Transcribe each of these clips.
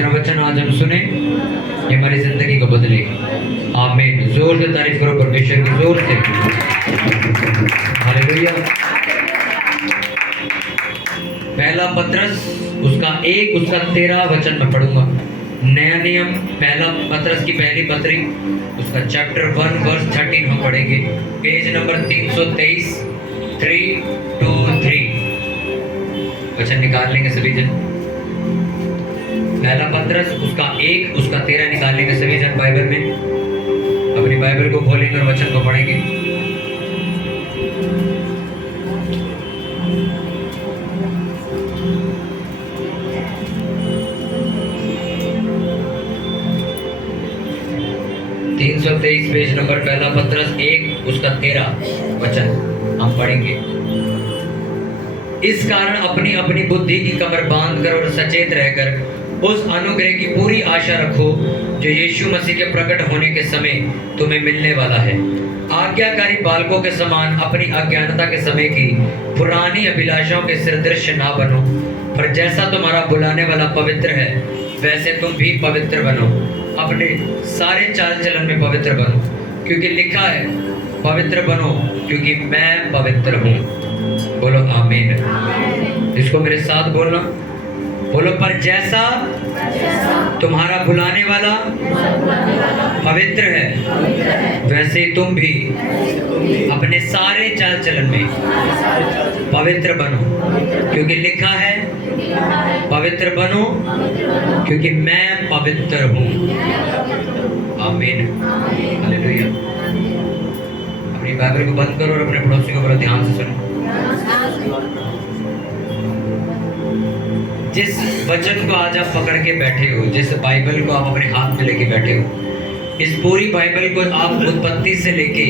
जितना वचन आज हम सुने ये हमारी जिंदगी को बदले। आमीन। जोर से तारीफ करो परमेश्वर की, जोर से। हालेलुया। पहला पत्रस उसका 1 उसका 13 वचन में पढ़ूंगा। नया नियम पहला पत्रस की पहली पत्री उसका चैप्टर 1 वर्स 13 हम पढ़ेंगे। पेज नंबर 323 323 वचन निकाल लेंगे सभी जन। पहला पत्रस उसका 1 उसका 13 निकाल लेंगे सभी जन बाइबल में। अपनी बाइबल को खोलेंगे और वचन को पढ़ेंगे। पेज नंबर पहला पत्रस 1 उसका 13 वचन हम पढ़ेंगे। इस कारण अपनी अपनी बुद्धि की कमर बांध कर और सचेत रहकर उस अनुग्रह की पूरी आशा रखो जो यीशु मसीह के प्रकट होने के समय तुम्हें मिलने वाला है। आज्ञाकारी बालकों के समान अपनी अज्ञानता के समय की पुरानी अभिलाषाओं के सिरदृश्य ना बनो, पर जैसा तुम्हारा बुलाने वाला पवित्र है वैसे तुम भी पवित्र बनो। अपने सारे चाल चलन में पवित्र बनो, क्योंकि लिखा है पवित्र बनो क्योंकि मैं पवित्र हूँ। बोलो आमीन। इसको मेरे साथ बोलना। बोलो, पर जैसा तुम्हारा बुलाने वाला पवित्र है वैसे तुम भी अपने सारे चाल चलन में पवित्र बनो, क्योंकि लिखा है पवित्र बनो क्योंकि मैं पवित्र हूँ। आमीन। हालेलुया। अपनी बाइबल को बंद करो और अपने पड़ोसी को बड़ा ध्यान से सुनो। जिस वचन को आज आप पकड़ के बैठे हो, जिस बाइबल को आप अपने हाथ में लेके बैठे हो, इस पूरी बाइबल को आप उत्पत्ति से लेके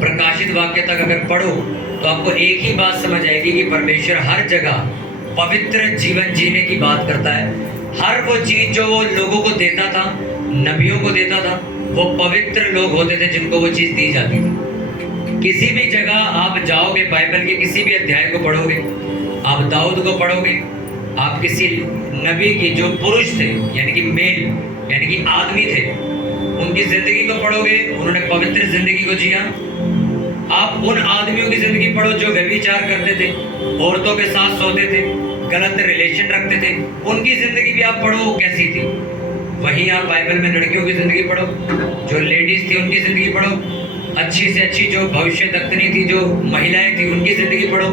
प्रकाशित वाक्य तक अगर पढ़ो तो आपको एक ही बात समझ आएगी कि परमेश्वर हर जगह पवित्र जीवन जीने की बात करता है। हर वो चीज जो वो लोगों को देता था, नबियों को देता था, वो पवित्र लोग होते थे जिनको वो चीज दी जाती थी। किसी भी जगह आप जाओगे, बाइबल के किसी भी अध्याय को पढ़ोगे, आप दाऊद को पढ़ोगे, आप किसी नबी की जो पुरुष थे यानी कि मेल यानी कि आदमी थे, उनकी जिंदगी को पढ़ोगे, उन्होंने पवित्र जिंदगी को जिया। आप उन आदमियों की जिंदगी पढ़ो जो व्यभिचार करते थे, औरतों के साथ सोते थे, गलत रिलेशन रखते थे, उनकी जिंदगी भी आप पढ़ो कैसी थी। वहीं आप बाइबल में लड़कियों की जिंदगी पढ़ो, जो लेडीज थी उनकी जिंदगी पढ़ो, अच्छी से अच्छी जो भविष्य दक्तनी थी, जो महिलाएं थी उनकी जिंदगी पढ़ो,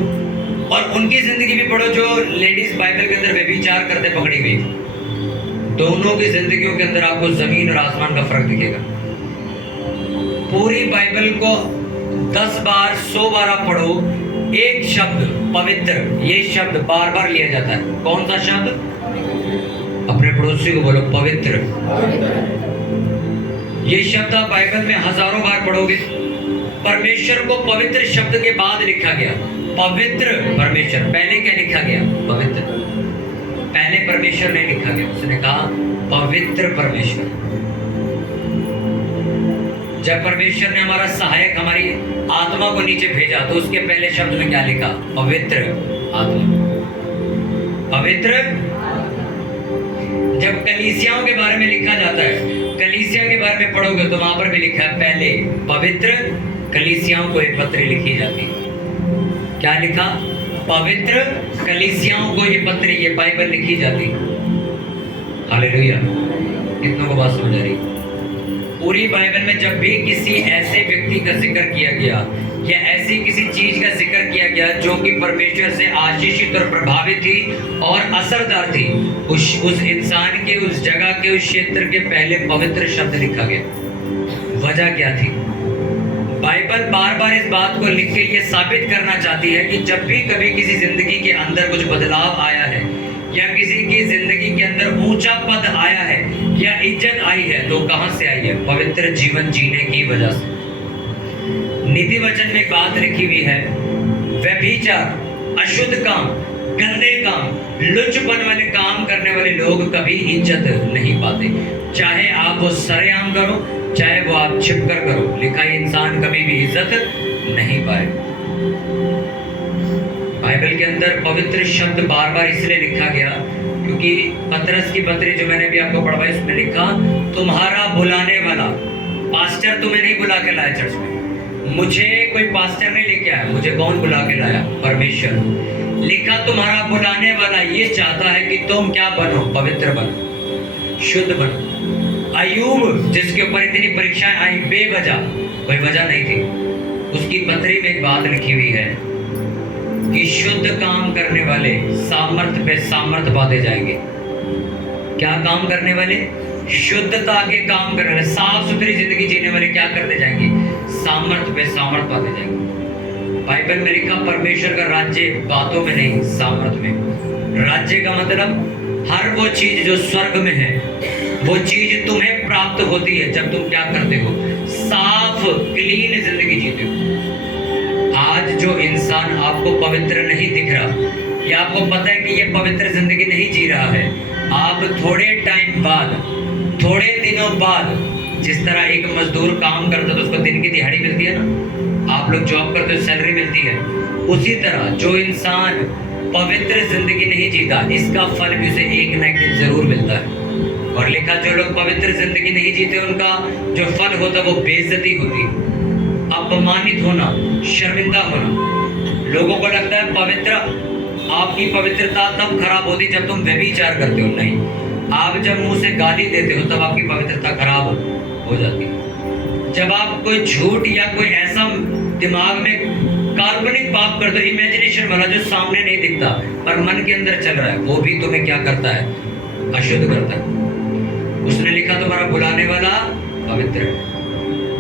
और उनकी जिंदगी भी पढ़ो जो लेडीज बाइबल के अंदर व्यभिचार करते पकड़ी हुई थी। दोनों की जिंदगियों के अंदर आपको जमीन और आसमान का फर्क दिखेगा। पूरी बाइबल को 10 बार 100 बार आप पढ़ो, एक शब्द पवित्र, ये शब्द बार बार लिया जाता है। कौन सा शब्द? अपने पड़ोसी को बोलो पवित्र। ये शब्द आप बाइबल में हजारों बार पढ़ोगे। परमेश्वर को पवित्र शब्द के बाद लिखा गया पवित्र परमेश्वर। पहले क्या लिखा गया? पवित्र। पहले परमेश्वर नहीं लिखा गया, उसने कहा पवित्र परमेश्वर। जब परमेश्वर ने हमारा सहायक हमारी आत्मा को नीचे भेजा तो उसके पहले शब्द में क्या लिखा? पवित्र आत्मा। पवित्र। जब कलीसियाओं के बारे में लिखा जाता है, कलीसिया के बारे में पढ़ोगे तो वहां पर भी लिखा है पहले पवित्र कलीसियाओं को एक पत्री लिखी जाती है। क्या लिखा? पवित्र कलीसियाओं को ये पत्र, ये बाइबल लिखी जाती है। हालेलुया। कितनों को बात समझ आ रही? पूरी बाइबल में जब भी किसी ऐसे व्यक्ति का जिक्र किया गया या ऐसी किसी चीज का जिक्र किया गया जो कि परमेश्वर से आशीषित और प्रभावित थी और असरदार थी, उस इंसान के, उस जगह के, उस क्षेत्र के पहले पवित्र शब्द लिखा गया। वजह क्या थी? बाइबल बार बार इस बात को लिख के ये साबित करना चाहती है कि जब भी कभी किसी जिंदगी के अंदर कुछ बदलाव आया है या किसी की जिंदगी के अंदर ऊंचा पद आया है या इज्जत आई है तो कहां से आई है? पवित्र जीवन जीने की वजह से। नीति वचन में एक बात लिखी हुई है, व्यभिचार, अशुद्ध काम, गंदे काम, लुच्चपन वाले काम करने वाले लोग कभी इज्जत नहीं पाते। चाहे आप वो सरेआम करो, चाहे वो आप छिपकर करो, लिखा है इंसान कभी भी इज्जत नहीं पाए। बाइबल के अंदर पवित्र शब्द बार बार इसलिए लिखा गया क्योंकि पतरस की पत्री जो मैंने भी आपको पढ़वाई उसमें लिखा, तुम्हारा बुलाने वाला। पास्टर तुम्हें नहीं बुला के लाया चर्च में, मुझे कोई पास्टर नहीं लेके आया, मुझे कौन बुला के लाया? परमेश्वर। लिखा तुम्हारा बुलाने वाला ये चाहता है कि तुम क्या बनो? पवित्र बनो, शुद्ध बनो। अय्यूब जिसके ऊपर इतनी परीक्षाएं आई बेवजह, कोई वजह नहीं थी, उसकी पत्री में एक बात लिखी हुई है कि शुद्ध काम करने वाले सामर्थ्य पे सामर्थ्य पाते जाएंगे। क्या काम करने वाले? शुद्धता के काम करने वाले, साफ सुथरी जिंदगी जीने वाले क्या करते जाएंगे? सामर्थ्य पे सामर्थ्य पाते जाएंगे। बाइबल में लिखा परमेश्वर का राज्य बातों में नहीं, सामर्थ्य में। राज्य का मतलब हर वो चीज जो स्वर्ग में है, वो चीज तुम्हें प्राप्त होती है जब तुम क्या करते हो? साफ क्लीन जिंदगी जीते हो। आज जो इंसान आपको पवित्र नहीं दिख रहा या आपको पता है कि ये पवित्र जिंदगी नहीं जी रहा है, आप थोड़े टाइम बाद, थोड़े दिनों बाद, जिस तरह एक मजदूर काम करता है तो उसको दिन की दिहाड़ी मिलती है ना, आप लोग जॉब करते हो सैलरी मिलती है, उसी तरह जो इंसान पवित्र जिंदगी नहीं जीता इसका फल भी उसे एक ना एक दिन जरूर मिलता है। और लिखा जो लोग पवित्र जिंदगी नहीं जीते उनका जो फल होता है वो बेइज्जती होती, अपमानित होना, शर्मिंदा होना। लोगों को लगता है पवित्र, आपकी पवित्रता तब खराब होती जब तुम व्यभिचार करते हो। नहीं, आप जब मुंह से गाली देते हो तब आपकी पवित्रता खराब हो जाती है। जब आप कोई झूठ या कोई ऐसा दिमाग में काल्पनिक पाप करते हो, इमेजिनेशन वाला जो सामने नहीं दिखता पर मन के अंदर चल रहा है, वो भी तुम्हें क्या करता है? अशुद्ध करता है। उसने लिखा तुम्हारा बुलाने वाला पवित्र है।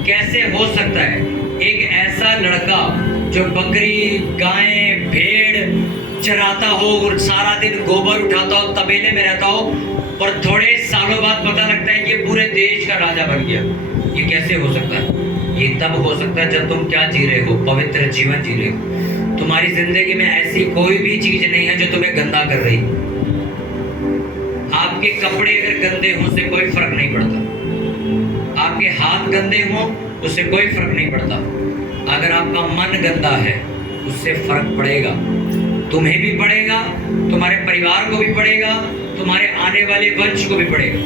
कैसे हो सकता है एक ऐसा लड़का जो बकरी, गाय, भेड़ चराता हो और सारा दिन गोबर उठाता हो, तबेले में रहता हो, और थोड़े सालों बाद पता लगता है ये पूरे देश का राजा बन गया? ये कैसे हो सकता है? ये तब हो सकता है जब तुम क्या जी रहे हो? पवित्र जीवन जी रहे हो। तुम्हारी जिंदगी में ऐसी कोई भी चीज नहीं है जो तुम्हें गंदा कर रही। आपके कपड़े अगर गंदे हों उससे कोई फर्क नहीं पड़ता, आपके हाथ गंदे हों उससे कोई फर्क नहीं पड़ता। अगर आपका मन गंदा है उससे फर्क पड़ेगा, तुम्हें भी पड़ेगा, तुम्हारे परिवार को भी पड़ेगा, तुम्हारे आने वाले वंश को भी पड़ेगा।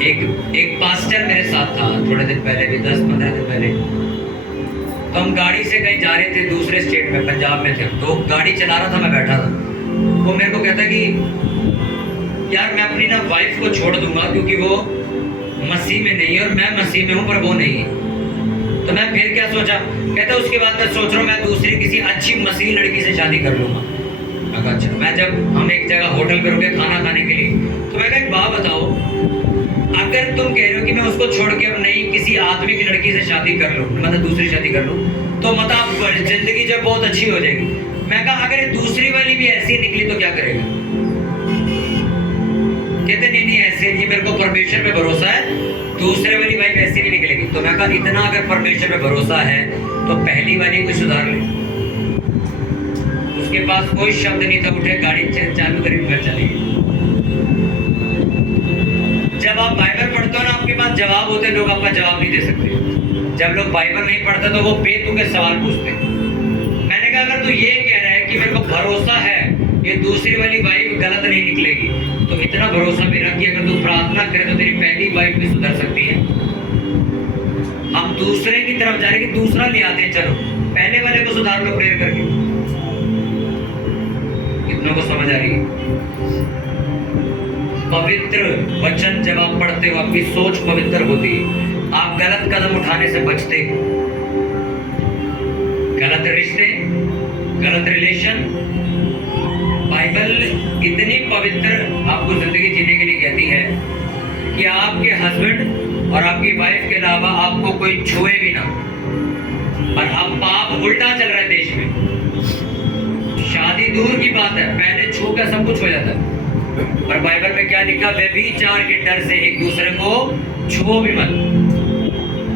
एक पास्टर मेरे साथ था थोड़े दिन पहले भी, 10-15 दिन पहले। तो हम गाड़ी से कहीं जा रहे थे, दूसरे स्टेट में, पंजाब में थे, तो गाड़ी चला रहा था, मैं बैठा था। वो मेरे को कहता कि यार मैं अपनी ना वाइफ को छोड़ दूंगा क्योंकि वो मसीह में नहीं है और मैं मसीह में हूँ पर वो नहीं है। तो मैं फिर क्या सोचा, कहता उसके बाद मैं सोच रहा हूँ मैं दूसरी किसी अच्छी मसीह लड़की से शादी कर लूंगा। अच्छा, मैं जब हम एक जगह होटल पे रुके खाना खाने के लिए, तो मैं कहा एक बात बताओ, अगर तुम कह रहे हो कि मैं उसको छोड़ के अब नहीं किसी आत्मिक लड़की से शादी कर लूँ, मतलब दूसरी शादी कर लूँ, तो मतलब जिंदगी जब बहुत अच्छी हो जाएगी। मैं कहा अगर दूसरी वाली भी ऐसी निकली तो क्या करेगा? कहते नहीं ऐसे नहीं, मेरे को परमेश्वर पे भरोसा है, दूसरे वाली वाइफ ऐसी नहीं निकलेगी। तो मैं कहा इतना अगर परमेश्वर पे भरोसा है तो पहली वाली को सुधार ले। उसके पास कोई शब्द नहीं था, उठे गाड़ी चालू करी घर चली गई। जब आप बाइबल पढ़ते हो ना, आपके पास जवाब होते, लोग आपका जवाब नहीं दे सकते। जब लोग बाइबल नहीं पढ़ते तो वो बेतुके सवाल पूछते। मैंने कहा अगर तू ये कह रहा है कि मेरे को भरोसा है ये दूसरी वाली वाइफ गलत नहीं निकलेगी, तो इतना भरोसा भी रख कि अगर तू प्रार्थना करे तो तेरी पहली वाइफ भी सुधर सकती है। हम दूसरे की तरफ जा रहे हैं कि दूसरा ले आते हैं, चलो पहले वाले को सुधार लो प्रेयर करके। कितनों को समझ आ रही है? पवित्र वचन जब आप पढ़ते हो आपकी सोच पवित्र होती है, आप गलत कदम उठाने से बचते हो। गलत रिश्ते, गलत रिलेशन, बाइबल इतनी पवित्र आपको जिंदगी जीने के लिए कहती है कि आपके हस्बैंड और आपकी वाइफ के अलावा आपको कोई छुए भी ना। और अब पाप उल्टा चल रहा है देश में, शादी दूर की बात है, पहले छू कर सब कुछ हो जाता है। और बाइबल में क्या लिखा? व्यभिचार के डर से एक दूसरे को छुओ भी मत,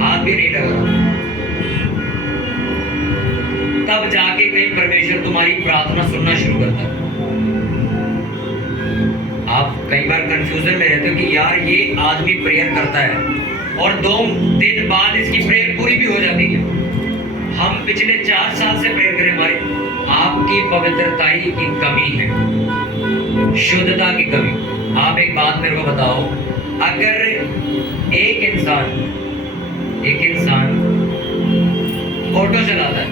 हाथ भी नहीं लगा। तब जाके कहीं परमेश्वर तुम्हारी प्रार्थना सुनना शुरू करता है। आप कई बार कंफ्यूजन में रहते हो कि यार ये आदमी प्रेयर करता है और 2 दिन बाद इसकी प्रेयर पूरी भी हो जाती है। हम पिछले 4 साल से प्रेयर करें, हमारे आपकी पवित्रता की कमी है, शुद्धता की कमी। आप एक बात मेरे को बताओ, अगर एक इंसान ऑटो चलाता है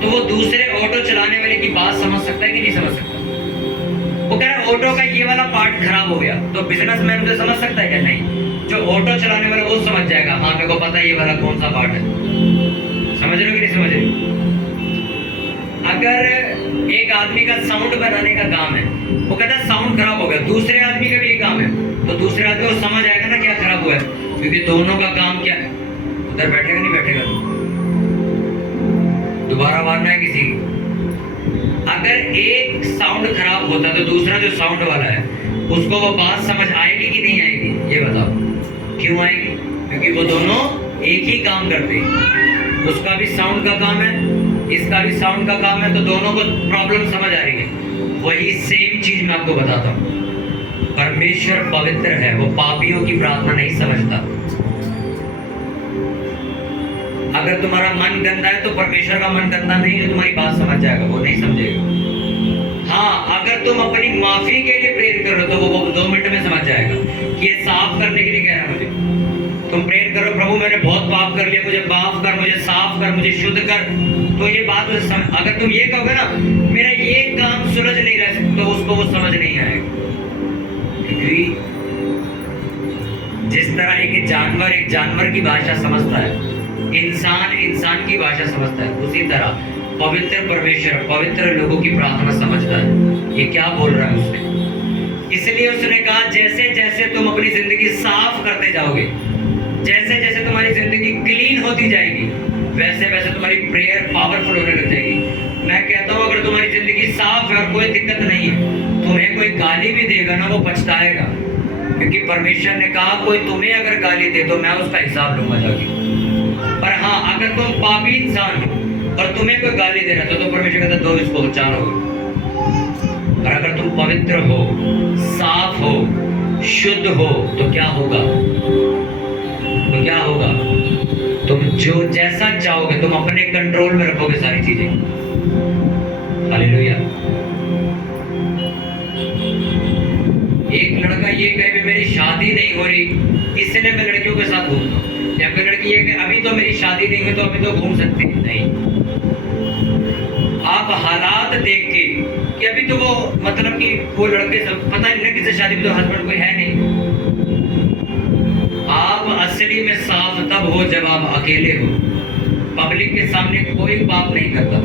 तो वो दूसरे ऑटो चलाने वाले की बात समझ सकता है कि नहीं समझ सकता? वो कह रहा है ऑटो का ये वाला पार्ट खराब हो गया, तो बिजनेसमैन उसे समझ सकता है क्या? नहीं। जो ऑटो चलाने वाला वो समझ जाएगा, हाँ मेरे को पता है ये वाला कौन सा पार्ट है। समझ रहे हो कि नहीं समझ रहे? अगर एक आदमी का साउंड बनाने का काम है, वो कहता है साउंड खराब हो गया, दूसरे आदमी का भी ये काम है, तो दूसरे आदमी को समझ आएगा ना क्या खराब हुआ है, क्योंकि दोनों का काम क्या है। उधर बैठेगा नहीं बैठेगा, दोबारा मारना है किसी की। अगर एक साउंड खराब होता तो दूसरा जो साउंड वाला है उसको वो बात समझ आएगी कि नहीं आएगी? ये बताओ। क्यों आएगी? क्योंकि वो दोनों एक ही काम करते हैं। उसका भी साउंड का काम है, इसका भी साउंड का काम है, तो दोनों को प्रॉब्लम समझ आ रही है। वही सेम चीज मैं आपको बताता हूँ, परमेश्वर पवित्र है, वो पापियों की प्रार्थना नहीं समझता। अगर तुम्हारा मन गंदा है तो परमेश्वर का मन गंदा नहीं है, तुम्हारी बात समझ जाएगा, वो नहीं समझेगा। हाँ, अगर तुम अपनी माफी के लिए प्रेयर कर रहे हो तो वो 2 मिनट में समझ जाएगा कि ये साफ करने के लिए कह रहा है मुझे। तुम प्रेयर करो, प्रभु मैंने बहुत पाप कर लिया, मुझे माफ कर, मुझे साफ कर, मुझे शुद्ध कर, तो ये बात अगर तुम ये कहोगे ना मेरा ये काम सुलझ नहीं रहा, तो उसको वो समझ नहीं आएगा। क्योंकि जिस तरह एक जानवर की भाषा समझता है, इंसान की भाषा समझता है, उसी तरह पवित्र परमेश्वर पवित्र लोगों की प्रार्थना समझता है। ये क्या बोल रहा है उसने? इसलिए उसने कहा जैसे जैसे तुम अपनी जिंदगी साफ करते जाओगे, जैसे जैसे तुम्हारी जिंदगी क्लीन होती जाएगी, वैसे वैसे तुम्हारी प्रेयर पावरफुल होने लग जाएगी। मैं कहता हूँ अगर तुम्हारी जिंदगी साफ है और कोई दिक्कत नहीं है, तुम्हें कोई गाली भी देगा ना वो पछताएगा, क्योंकि परमेश्वर ने कहा कोई तुम्हें अगर गाली दे तो मैं उसका हिसाब लूंगा जाके। पर हाँ, अगर तुम पापी इंसान हो और तुम्हें कोई गाली दे रहा है तो परमेश्वर कहता है दो इसको, 4 हो। और अगर तुम पवित्र हो, साफ हो, शुद्ध हो तो क्या होगा? तुम जो जैसा चाहोगे तुम अपने कंट्रोल में रखोगे सारी चीजें। हालेलुया। एक लड़का ये कहे भी मेरी शादी नहीं हो रही इसलिए मैं लड़कियों के साथ घूमता हूँ, या फिर लड़की ये कहे अभी तो मेरी शादी नहीं हुई तो अभी तो घूम सकती नहीं। आप हालात देख के कि अभी तो वो मतलब कि वो लड़के सब पता नहीं ना किससे शादी, तो हस्बैंड कोई है नहीं। आप असली में साफ तब हो जब आप अकेले हो, पब्लिक के सामने कोई पाप नहीं करता,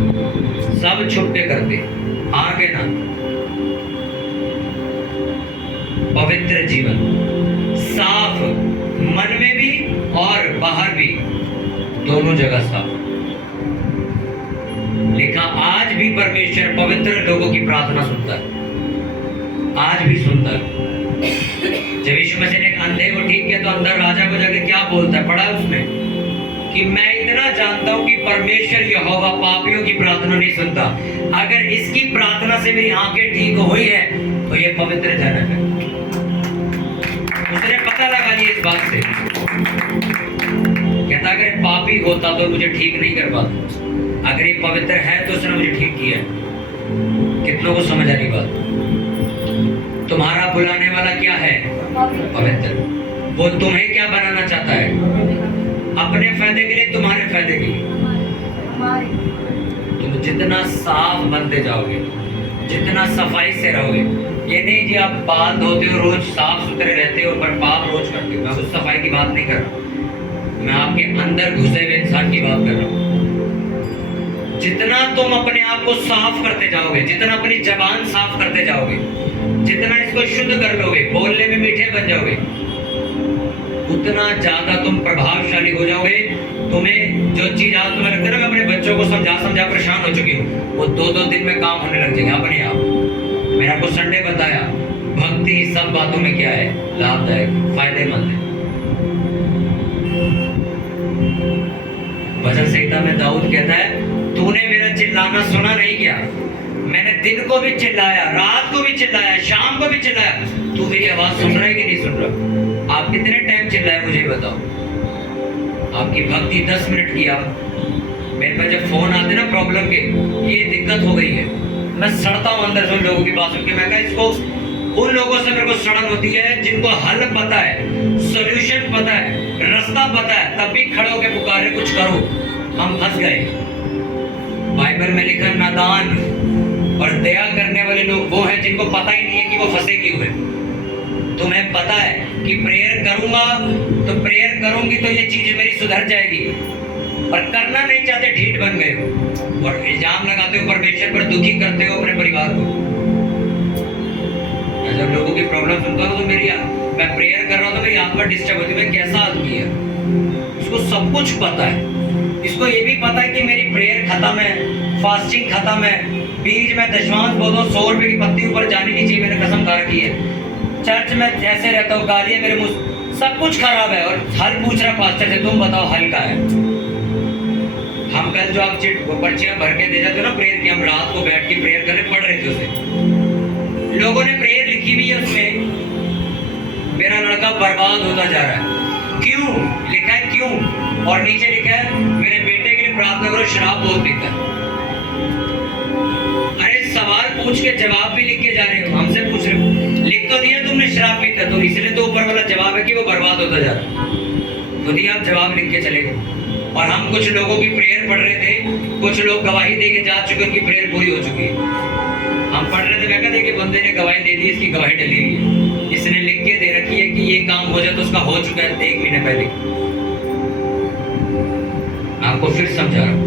सब छुप के करते। आगे ना पवित्र जीवन, साफ मन में भी और बाहर भी, दोनों जगह साफ। लिखा आज भी परमेश्वर पवित्र लोगों की प्रार्थना सुनता है, आज भी सुनता है। जब यीशु मसीह ने एक अंधे को ठीक किया तो अंदर राजा को जाके क्या बोलता है, पढ़ा उसने कि मैं इतना जानता हूं कि परमेश्वर यहोवा पापियों की प्रार्थना नहीं सुनता, अगर इसकी प्रार्थना से मेरी आंखें ठीक हुई है तो ये पवित्र जनक है। उसने पता लगा लिया इस बात से, कहता अगर पापी होता तो मुझे ठीक नहीं कर पाता, अगर ये पवित्र है तो उसने मुझे ठीक किया। कितनों को समझ आ रही बात? तुम्हारा बुलाने वाला क्या है? पवित्र। वो तुम्हें क्या बनाना चाहता है? अपने फायदे के लिए, तुम्हारे फायदे के लिए। तुम जितना साफ बनते जाओगे, जितना सफाई से रहोगे, ये नहीं जी आप बाल धोते हो रोज साफ सुथरे रहते हो पर पाप रोज करते हो, मैं उस सफाई की बात नहीं कर रहा, मैं आपके अंदर घुसे हुए इंसान की बात कर रहा हूँ। जितना तुम अपने आप को साफ करते जाओगे, जितना अपनी जबान साफ करते जाओगे, जितना इसको शुद्ध कर लोगे, बोलने में मीठे बन जाओगे, उतना ज्यादा तुम प्रभावशाली हो जाओगे। तुम्हें जो चीज आज तुम्हें लगता है ना मैं अपने बच्चों को समझा परेशान हो चुकी हूँ, वो 2-2 दिन में काम होने लग जाएंगे अपने आप। मैंने आपको संडे बताया भक्ति सब बातों में क्या है? लाभदायक, फायदेमंद है। भजन संहिता में दाऊद कहता है तूने मेरा चिल्लाना सुना नहीं क्या? मैंने दिन को भी चिल्लाया, रात को भी चिल्लाया, शाम को भी चिल्लाया, तू मेरी आवाज सुन रहा है कि नहीं सुन रहा? आप कितने टाइम चिल्लाए मुझे बताओ? आपकी भक्ति 10 मिनट की, आप मेरे पास जब फोन आते ना प्रॉब्लम के, ये दिक्कत हो गई है, मैं सड़ता हूँ अंदर से उन लोगों की बात सुन के। मैं कहा इसको, उन लोगों से मेरे को सड़न होती है जिनको हल पता है, सॉल्यूशन पता है, रास्ता पता है, तब भी खड़े होकर पुकारे कुछ करो। हम फंस गए। बाइबल में लिखा नादान और दया करने वाले लोग वो हैं जिनको पता ही नहीं है कि वो फंसे क्यों है। तुम्हें पता है कि प्रेयर करूंगा तो प्रेयर करूंगी तो ये चीज मेरी सुधर जाएगी, और करना नहीं चाहते, ढीठ बन गए हो और इल्जाम लगाते हो परमेश्वर पर, दुखी करते हो अपने परिवार को। मैं जब लोगों की प्रॉब्लम सुनता हूँ तो मैं प्रेयर कर रहा हूँ तो मेरी आत्मा डिस्टर्ब होती है। मैं कैसा आदमी है, इसको सब कुछ पता है। इसको ये भी पता है कि मेरी प्रेयर खत्म है, फास्टिंग खत्म है, बीच में दशमांश बोलो 100 रुपए की पत्ती ऊपर जानी नहीं चाहिए, मैंने कसम खा रखी है। चर्च में ऐसे रहता हूँ, गालियाँ मेरे मुंह, सब कुछ खराब है, और हल पूछ रहा पास्टर से, तुम बताओ हल का है। हम कल जो आप पर्चियां भर के दे जाते हो ना प्रेयर की, हम रात को बैठ के प्रेयर करने पढ़ रहे थे उसे, लोगों ने प्रेयर लिखी हुई है उसमें, मेरा लड़का बर्बाद होता जा रहा है। क्यों लिखा है, क्यों? और नीचे लिखा है मेरे बेटे के लिए प्रार्थना करो, शराब बहुत पीता है। अरे सवाल पूछ के जवाब भी लिख के जा रहे हो, हमसे पूछ रहे हो, लिख तो दिया तुमने शराब पीता, तो इसलिए तो ऊपर वाला जवाब है कि वो बर्बाद होता जा रहा है। खुद ही आप जवाब लिख के चले गए। और हम कुछ लोगों की प्रेयर पढ़ रहे थे, कुछ लोग गवाही दे के जा चुके, उनकी प्रेयर पूरी हो चुकी है। हम पढ़ रहे थे, मैं कहते कि बंदे ने गवाही दे दी, इसकी गवाही डली हुई है, इसने लिख के दे रखी है कि ये काम हो जाए तो उसका हो चुका है 1 महीने पहले। आपको फिर समझा रहा हूं,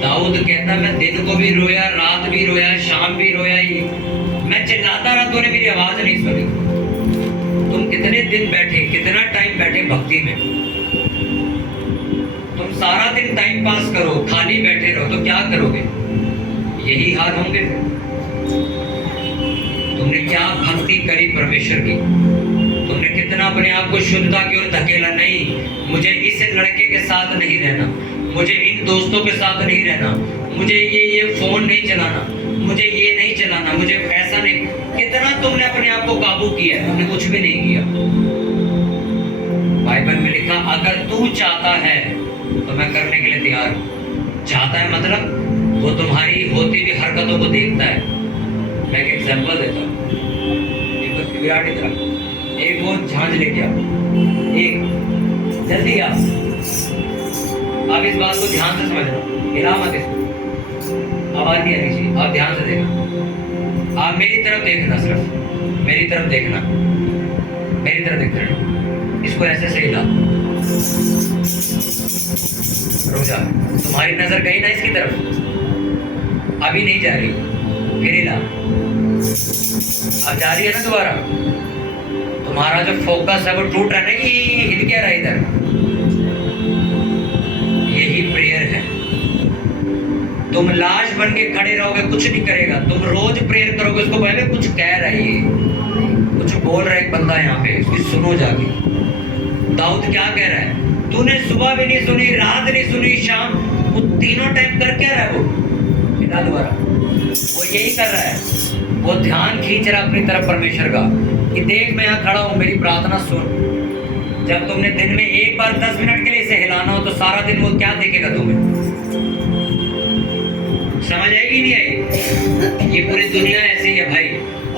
दाऊद कहता मैं दिन को भी रोया, रात भी रोया, शाम भी रोया, ही मैं चिल्लाता रहा, तूने मेरी आवाज नहीं सुनी। तुम कितने दिन बैठे, कितना टाइम बैठे भक्ति में? तुम सारा दिन टाइम पास करो, खाली बैठे रहो तो क्या करोगे? यही हाल होंगे। तुमने क्या भक्ति करी परमेश्वर की, तुमने कितना अपने आप को शुद्धता की ओर धकेला। नहीं, मुझे इस लड़के के साथ नहीं रहना, मुझे इन दोस्तों के साथ नहीं रहना, मुझे ये फोन नहीं चलाना, मुझे ये नहीं चलाना, मुझे ऐसा नहीं। कितना तुमने अपने आप को काबू किया? तुमने कुछ भी नहीं किया। बाइबल में लिखा अगर तू चाहता है तो मैं करने के लिए तैयार हूं। चाहता है मतलब वो तुम्हारी होती हुई हरकतों को देखता है। मैं एक एग्जांपल देता हूँ, एक विराट की तरह एक वो झांझ लेके आओ, एक जल्दी आओ। आप इस बात को ध्यान से समझना, हिला मत इसको, आवाज नहीं आनी चाहिए, आप ध्यान से देखना, आप मेरी तरफ देखना, सिर्फ मेरी तरफ देखना, मेरी तरफ देखते रहना। इसको ऐसे से हिला, रुक जा, तुम्हारी नजर गई ना इसकी तरफ, अभी नहीं जा रही, फिर हिला, अब जा रही है ना दोबारा। तुम्हारा जो फोकस है वो टूट रहा है ना, ये हिल क्या रहा है इधर। यही प्रेयर है। तुम लाश बन के खड़े रहोगे, कुछ नहीं करेगा। तुम रोज प्रेयर करोगे, उसको पहले कुछ कह रहा है, ये कुछ बोल रहा है एक बंदा यहाँ पे, उसकी सुनो जाके। दाऊद क्या कह रहा है? तूने सुबह भी नहीं सुनी, रात नहीं सुनी, शाम, वो तीनों टाइम कर क्या रहा है वो? दोबारा वो यही कर रहा है, वो ध्यान खींच रहा अपनी तरफ परमेश्वर का कि देख मैं यहाँ खड़ा हूँ, मेरी प्रार्थना सुन। जब तुमने दिन में एक बार 10 मिनट के लिए इसे हिलाना हो तो सारा दिन वो क्या देखेगा तुम्हें? समझ आएगी नहीं आएगी? ये पूरी दुनिया ऐसी है भाई।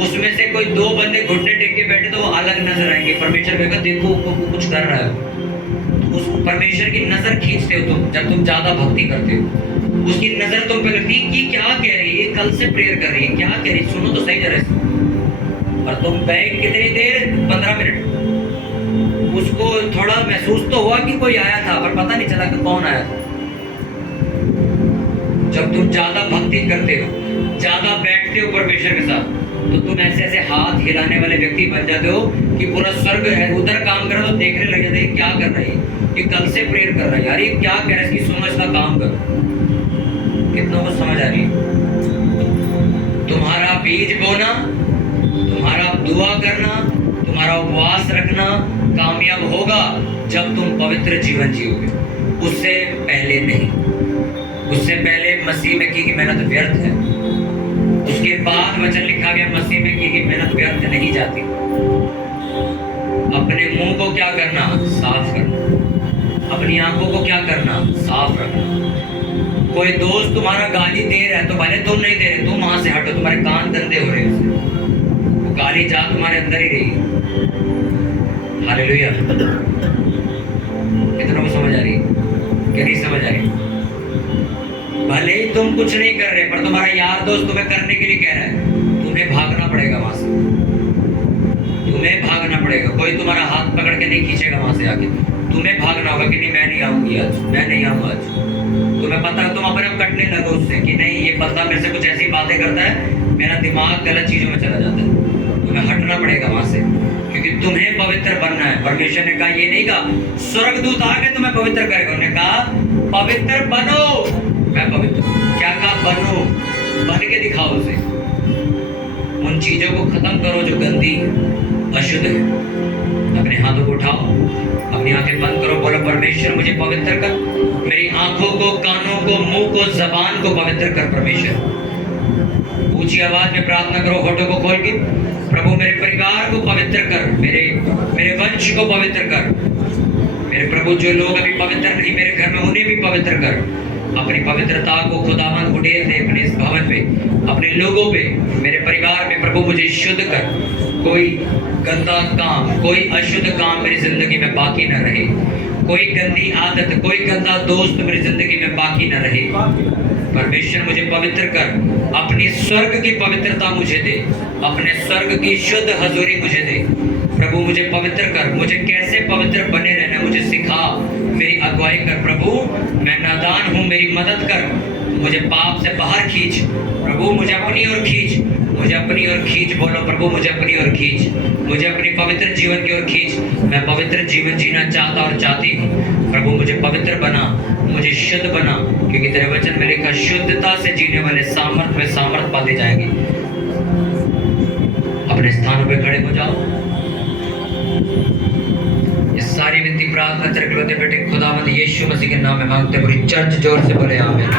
उसमें से कोई 2 बंदे घुटने टेक के बैठे तो वो अलग नजर आएंगे। परमेश्वर कहेगा देखो वो कुछ कर रहा है। उस परमेश्वर की नजर खींचते हो तुम जब तुम ज्यादा भक्ति करते हो। उसकी नजर तुम पे लगती है कि क्या कह रही है, कल से प्रेयर कर रही है, क्या कह रही है, सुनो तो सही जरा। और तुम बैठ कितनी देर? 15 मिनट। उसको थोड़ा महसूस तो हुआ कि कोई आया था, पर पता नहीं चला कि कौन आया था। जब तुम ज्यादा भक्ति करते हो, ज्यादा बैठते हो परमेश्वर के साथ, तो तुम ऐसे ऐसे हाथ हिलाने वाले व्यक्ति बन जाते हो कि पूरा स्वर्ग है उधर काम करो तो देखने लग जाते हैं क्या कर रही है, ये कल से प्रेयर कर रहा है, यार ये क्या कह रहा है, इसकी सुनो, इसका काम करो। कितनों को समझ आ रही है? तुम्हारा बीज बोना, तुम्हारा दुआ करना, तुम्हारा उपवास रखना कामयाब होगा जब तुम पवित्र जीवन जियोगे। उससे पहले नहीं। उससे पहले मसीह में की गई मेहनत व्यर्थ है। उसके बाद वचन लिखा गया मसीह में की गई मेहनत व्यर्थ नहीं जाती। अपने मुंह को क्या करना? साफ करना। अपनी आंखों को क्या करना, साफ रखना। कोई दोस्त तुम्हारा गाली दे रहा है तो भले तुम नहीं दे रहे, तुम वहां से हटो, तुम्हारे कान गंदे हो रहे हैं उससे, वो गाली जा तुम्हारे अंदर ही रही। हालेलुया। कितना को समझ आ रही कि नहीं समझ आ रही? भले ही तुम कुछ नहीं कर रहे, पर तुम्हारा यार दोस्त तुम्हें करने के लिए कह रहा है, तुम्हें भागना पड़ेगा वहां से, तुम्हें भागना पड़ेगा। कोई तुम्हारा हाथ पकड़ के नहीं खींचेगा वहां से आके, तुम्हें भागना होगा कि नहीं मैं नहीं आऊंगी आज, मैं नहीं आऊंगा आज। तुम्हें पता है, तुम अपने आप कटने लगो उससे कि नहीं ये बंदा मेरे से कुछ ऐसी बातें करता है, मेरा दिमाग गलत चीजों में चला जाता है। तुम्हें हटना पड़ेगा वहां से, क्योंकि तुम्हें पवित्र बनना है। परमेश्वर ने कहा, ये नहीं कहा स्वर्गदूत आके तुम्हें पवित्र करेगा, उन्होंने कहा पवित्र बनो। मैं पवित्र, क्या कहा? बनो, बन के दिखाओ उसे। उन चीजों को खत्म करो जो गंदी अशुद्ध है। अपने हाथों को उठाओ, अपनी आंखें बंद करो, बोलो परमेश्वर मुझे पवित्र कर, मेरी आंखों को, कानों को, मुंह को, जबान को पवित्र कर। परमेश्वर ऊंची आवाज में प्रार्थना करो, होठों को खोल के, प्रभु मेरे परिवार को पवित्र कर, मेरे वंश को पवित्र कर। मेरे प्रभु जो लोग अभी पवित्र नहीं मेरे घर में, उन्हें भी पवित्र कर। अपनी पवित्रता को खुदावंद उड़ेल दे अपने इस भवन पे, अपने लोगों पे, मेरे परिवार में। प्रभु मुझे शुद्ध कर, कोई गंदा काम, कोई अशुद्ध काम मेरी जिंदगी में बाकी न रहे, कोई गंदी आदत, कोई गंदा दोस्त मेरी जिंदगी में बाकी न रहे। परमेश्वर मुझे पवित्र कर, अपनी स्वर्ग की पवित्रता मुझे दे, अपने स्वर्ग की शुद्ध हजूरी मुझे दे। प्रभु मुझे पवित्र कर, मुझे कैसे पवित्र बने रहना मुझे सिखा, मेरी अगुवाई कर। प्रभु मैं नादान हूँ, मेरी मदद कर, मुझे पाप से बाहर खींच। प्रभु मुझे अपनी ओर खींच, मुझे अपनी ओर खींच। बोलो प्रभु मुझे अपनी ओर खींच, मुझे अपनी पवित्र जीवन की ओर खींच। मैं पवित्र जीवन जीना चाहता और चाहती हूँ। प्रभु मुझे पवित्र बना, मुझे शुद्ध बना, क्योंकि तेरे वचन में लिखा शुद्धता से जीने वाले सामर्थ में सामर्थ पाते जाएंगे। अपने स्थानों पे खड़े हो जाओ। ये सारी विनती प्रार्थना तेरे बेटे खुदावंद यीशु मसीह के नाम में मांगते, पूरी चर्च जोर से बोले आमीन।